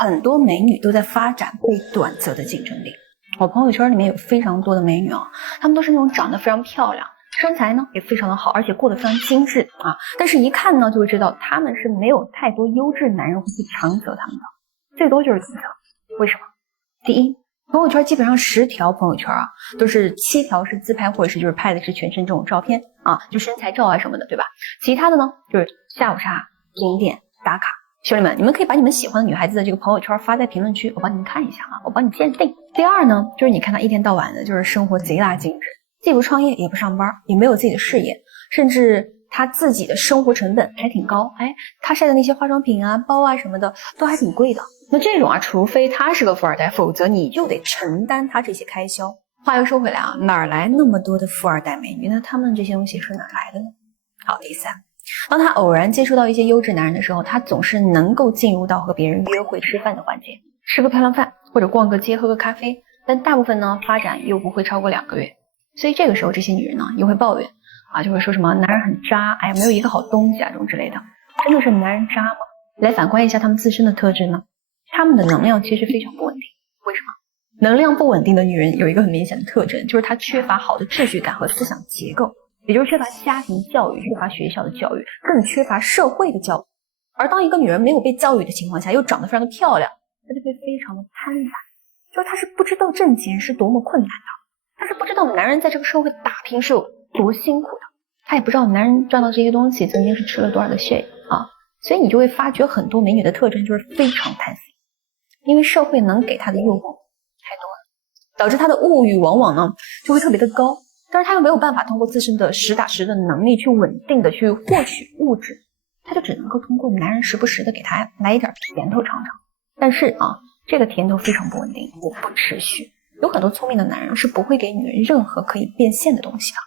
很多美女都在发展被短则的竞争力。我朋友圈里面有非常多的美女啊，她们都是那种长得非常漂亮，身材呢也非常的好，而且过得非常精致啊。但是一看呢就会知道她们是没有太多优质男人会去长择她们的，最多就是短择。为什么？第一，朋友圈基本上10条朋友圈啊，都是7条是自拍，或者是就是拍的是全身这种照片啊，就身材照啊什么的，对吧？其他的呢就是下午茶、景点打卡。兄弟们，你们可以把你们喜欢的女孩子的这个朋友圈发在评论区，我帮你们看一下啊，我帮你鉴定。第二呢，就是你看她一天到晚的就是生活贼拉精致，既不创业也不上班，也没有自己的事业，甚至她自己的生活成本还挺高，她晒的那些化妆品啊、包啊什么的都还挺贵的。那这种啊，除非她是个富二代，否则你就得承担她这些开销。话又说回来啊，哪来那么多的富二代美女？那他们这些东西是哪来的呢？好，第三，当他偶然接触到一些优质男人的时候，他总是能够进入到和别人约会吃饭的环节，吃个漂亮饭或者逛个街喝个咖啡，但大部分呢发展又不会超过2个月。所以这个时候这些女人呢又会抱怨啊，就会说什么男人很渣，没有一个好东西啊这种之类的。真的是男人渣吗？来反观一下他们自身的特质呢，他们的能量其实非常不稳定。为什么？能量不稳定的女人有一个很明显的特征，就是她缺乏好的秩序感和思想结构，也就是缺乏家庭教育，缺乏学校的教育，更缺乏社会的教育。而当一个女人没有被教育的情况下，又长得非常的漂亮，她就会非常的贪婪，就是她是不知道挣钱是多么困难的，她是不知道男人在这个社会打拼是有多辛苦的，她也不知道男人赚到这些东西曾经是吃了多少的血啊。所以你就会发觉很多美女的特征就是非常贪心，因为社会能给她的诱惑太多了，导致她的物欲往往呢就会特别的高，但是她又没有办法通过自身的实打实的能力去稳定的去获取物质，她就只能够通过男人时不时的给她来一点甜头尝尝。但是啊，这个甜头非常不稳定，也不持续。有很多聪明的男人是不会给女人任何可以变现的东西的。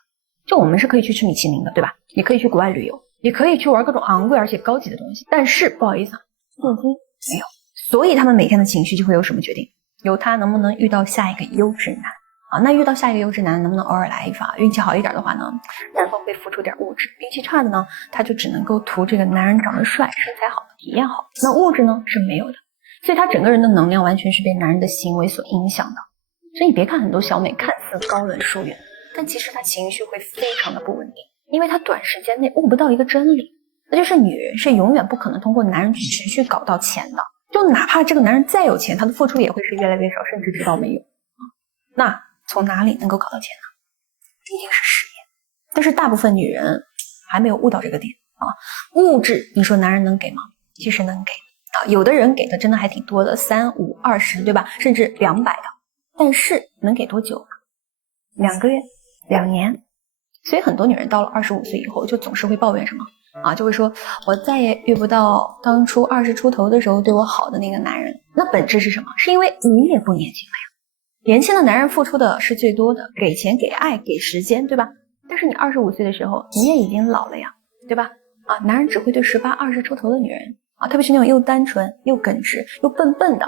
就我们是可以去吃米其林的，对吧？也可以去国外旅游，也可以去玩各种昂贵而且高级的东西，但是不好意思啊，现金没有。所以他们每天的情绪就会由什么决定？由他能不能遇到下一个优质男啊？那遇到下一个优质男能不能偶尔来一发？运气好一点的话呢，男方会付出点物质；运气差的呢，他就只能够图这个男人长得帅、身材好、体验好，那物质呢是没有的。所以他整个人的能量完全是被男人的行为所影响的。所以你别看很多小美看似高冷疏远，但其实她情绪会非常的不稳定，因为她短时间内悟不到一个真理，那就是女人是永远不可能通过男人去持续搞到钱的。就哪怕这个男人再有钱，他的付出也会是越来越少，甚至直到没有。那从哪里能够搞到钱呢？一定是事业。但是大部分女人还没有悟到这个点啊。物质你说男人能给吗？其实能给啊，有的人给的真的还挺多的，3、5、20，对吧？甚至200的。但是能给多久呢？2个月、2年。所以很多女人到了25岁以后，就总是会抱怨什么啊？就会说我再也遇不到当初20出头的时候对我好的那个男人。那本质是什么？是因为你也不年轻了呀。年轻的男人付出的是最多的，给钱、给爱、给时间，对吧？但是你25岁的时候，你也已经老了呀，对吧？啊，男人只会对18、20出头的女人啊，特别是那种又单纯又耿直又笨笨的，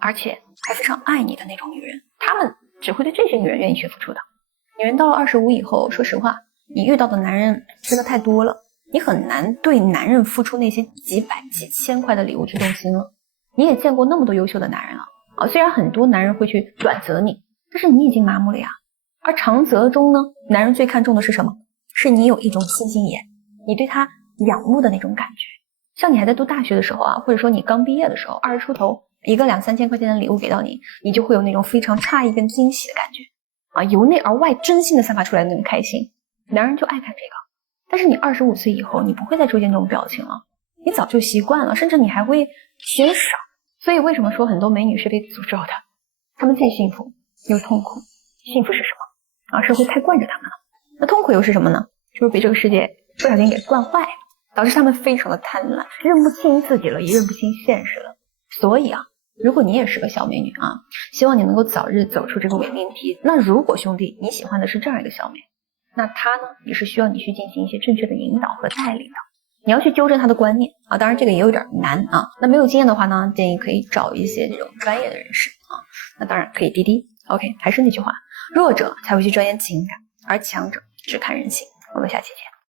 而且还非常爱你的那种女人，他们只会对这些女人愿意去付出的。女人到了25以后，说实话，你遇到的男人真的太多了，你很难对男人付出那些几百几千块的礼物去动心了。你也见过那么多优秀的男人了啊，虽然很多男人会去短择你，但是你已经麻木了呀。而长择中呢，男人最看重的是什么？是你有一种星星眼，你对他仰慕的那种感觉。像你还在读大学的时候啊，或者说你刚毕业的时候，20出头，一个2、3千块钱的礼物给到你，你就会有那种非常诧异跟惊喜的感觉啊，由内而外真心的散发出来的那种开心。男人就爱看这个。但是你25岁以后，你不会再出现这种表情了，你早就习惯了，甚至你还会嫌少。所以为什么说很多美女是被诅咒的？她们既幸福又痛苦。幸福是什么？社会太惯着她们了。那痛苦又是什么呢？就是被这个世界不小心给惯坏了，导致她们非常的贪婪，认不清自己了，也认不清现实了。所以啊，如果你也是个小美女啊，希望你能够早日走出这个伪命题。那如果兄弟你喜欢的是这样一个小美，那她呢也是需要你去进行一些正确的引导和带领的。你要去纠正她的观念啊，当然这个也有点难啊。那没有经验的话呢，建议可以找一些这种专业的人士啊。那当然可以滴滴。OK， 还是那句话，弱者才会去钻研情感，而强者只看人性。我们下期见。